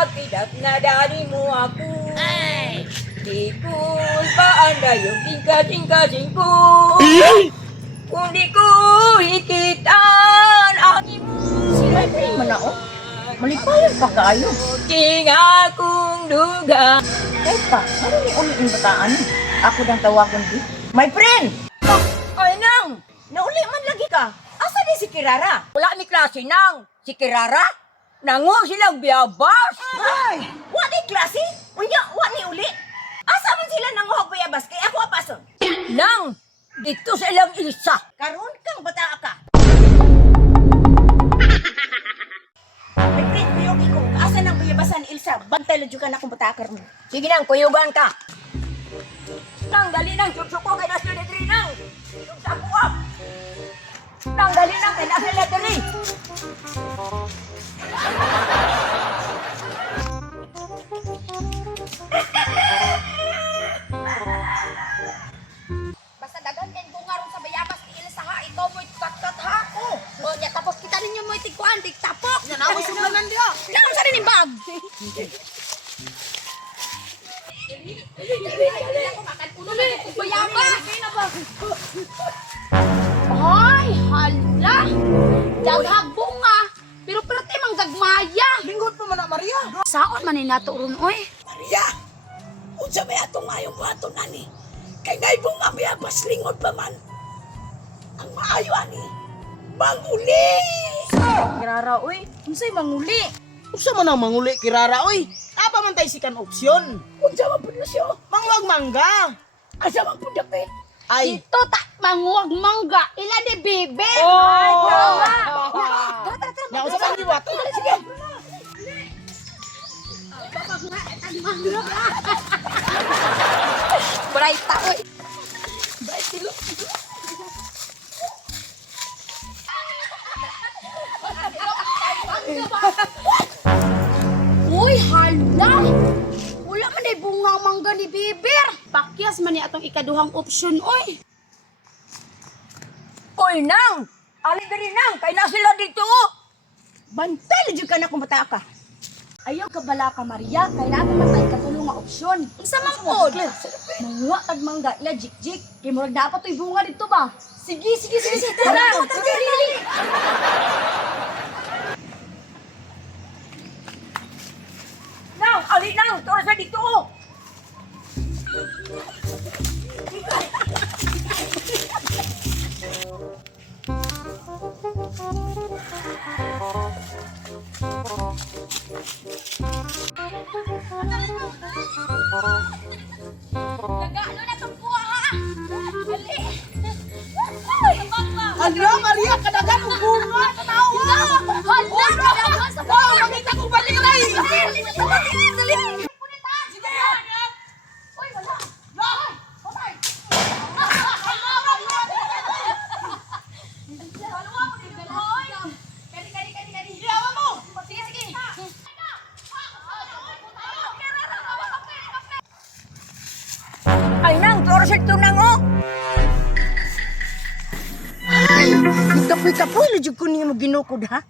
Pagkidak na dari mo ako. Di ko paanda yung tingka-tingka-ting ko. Kung di ko ikitaan ang imo. Sila rin man ako. Malipayan pa kayo. Ting akong duga. Epa, ano ni uli yung bataan? Ako nang tawagan di. My friend! Ay nang! Nauli man lagi ka. Asa di si Kirara? Wala ni klase nang. Si Kirara? Nango silang biyabas. Ay! Wani klase? Unya, wani uli? Asa man sila nang bayabas kay ako apason? Nang! Dito sa ilang isa. Karon kang bata ka. My friend, kuyogi ko. Asa nang bayabasan Ilsa? Bantay lang ka na akong bata ka ron. Sige nang, kuyugan ka. Nang, dali nang, susuko kay nasa letri nang. Susuko up. Nang, dali nang, kay nasa letri. Basta dagan kay bungaron sa bayabas ni Ilsa ha, ito mo'y kat-kat ha. O, ya, tapos kita ninyo mo'y tigkuan, tigtapok. Yan ako sulanan diyo. Yan sa rin yung bag. Ako makanpuno na itong bayabas. Ay, hala. Daghag bunga. Pero pati mang gagmaya. Lingkod pa man na, Maria. Saon man ni nato ron, oy. Maria, unsa may atong ngayong buhaton ani? Kay naibong mamaya bas lingkod pa man. Ang maayo ani, manguli! Kirara, uy. Unsay manguli? Unsa man ang manguli kirara oy? Apa man tay sikan opsyon? Unsa man pud siya? Mangwag mangga. Asa man pud dapit? Ay, Ito ta manguwag mangga. Ila ni bebe. Ay, tama. na unsa man giwat? Sige. Bright ta, oy. Uy, hala! Wala man ay bunga mangga ni Bibir. Pakyas man ni atong ikaduhang opsyon, oy. Oy, nang! Ali diri nang, kay na sila dito. Bantay lang ka na akong bata ka. Ayaw ka bala ka, Maria. Kay natin matay katulong nga opsyon. Isa man pod. Manguha tag mangga, ila jik-jik. Kay murag dapat to'y bunga dito ba? Sige. Tara, sige. Nang, ali nang, tora sa dito. Nagano na itong kuha, ha? Dali. Hala Maria, kadagan mo bunga tanawa. Hala, kailangan sa Wow, makita ko baliray. Dali. Sige. Uy, wala. Hoy, patay. Kani. Iyawan mo. Sige. Ay nang, tora sa dito nang, oh. Tapoy-tapoy na jud ko niya mo ginukod, ha?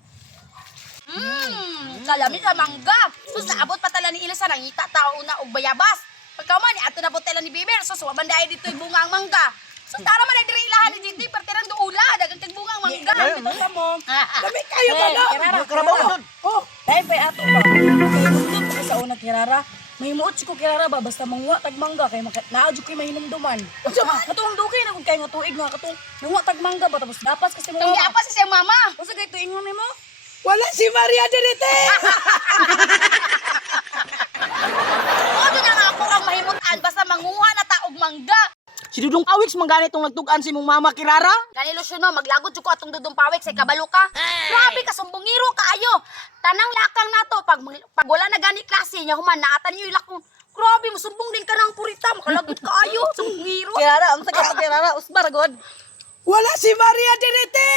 Kalami sa mangga. Sus, naabot pa tala ni Ilsa nangita tao una og bayabas. Pagkaman ni ato na tela ni Bibir. Sus, waman dahil dito yung bunga ang mangga. Sus, tara man ay diri ilahan ni GT. Pertirang doula. Dagang kag bunga ang mangga. Unsa mo? Dami kayo ba na? Kirara, Karabaw doon. Oh, dahil pa ato ba? Kay nundot pa sa una Kirara. May muot ko Kirara ba basta mangwa tag mangga kay naadyo kay mahinumduman. Unsa ba? Katong dugay na kung kay nga tuig nga katong mangwa tag mangga ba tapos dapat kasi mo. Ang giapas sa siyang mama. Unsa kay tuig nga nimo? Wala si Maria dirite! O, doon nga ako ang mahimutan. Basta manguha na taog mangga. Si Dudong Awiks mangganit tong nagtugan si mong mama kirara. Gani Lucio, no, maglagot jud ko atong dudong pawik sa kabalo ka. Grabe ka, sumbongiro kaayo. Tanang lakang nato pag wala na gani klase nya human naatan niyo ilak. Grabe mo sumbong din ka nang purita, makalagot kaayo, sumbongiro. Kirara, unsa kay Kirara? Usbar god. Wala si Maria dirite!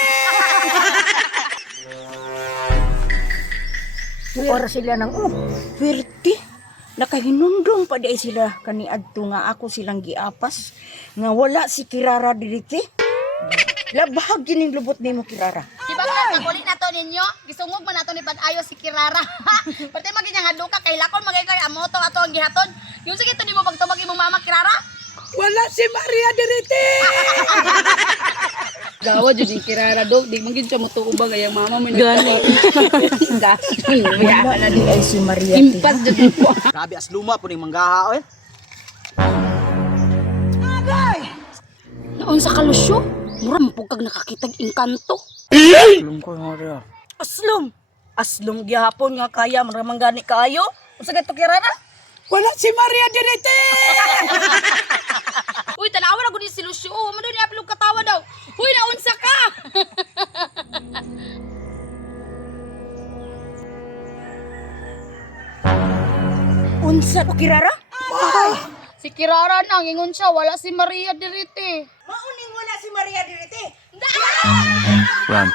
Para sila nang perti. Nakahinundong pa di sila kani adto nga ako silang giapas nga wala si Kirara diriti. Labhag gining lubot nimo Kirara. Di ba nga, pag ulit na to ninyo, gisungog man nato ni pag-ayo si Kirara. Pati maginyang hadluka kay kay lakon magay kay amo to ato ang gihaton. Yung sige to di mo pagtubag imong mama Kirara. Wala si Maria diriti. Gawa jud yung kirara dog, di man gid siya motuubang ayang mama mo gani. Wala na di ay si Maria. Impas jud ko. Grabe as luma po ning manggaha oy. Naon sa kalusyo? Mura mo kag nakakitag engkanto. Aslom. Aslom gihapon nga kaya maramang gani kaayo. Usa gato kirara? Wala si Maria diriti. Uy, tanawa na gud si Lucio. Amo daw ni apilog katawa daw. Uy, naunsa ka? Unsa ko kirara? Si Kirara nang ingon siya, wala si Maria dirite. Mauning wala si Maria dirite. Run.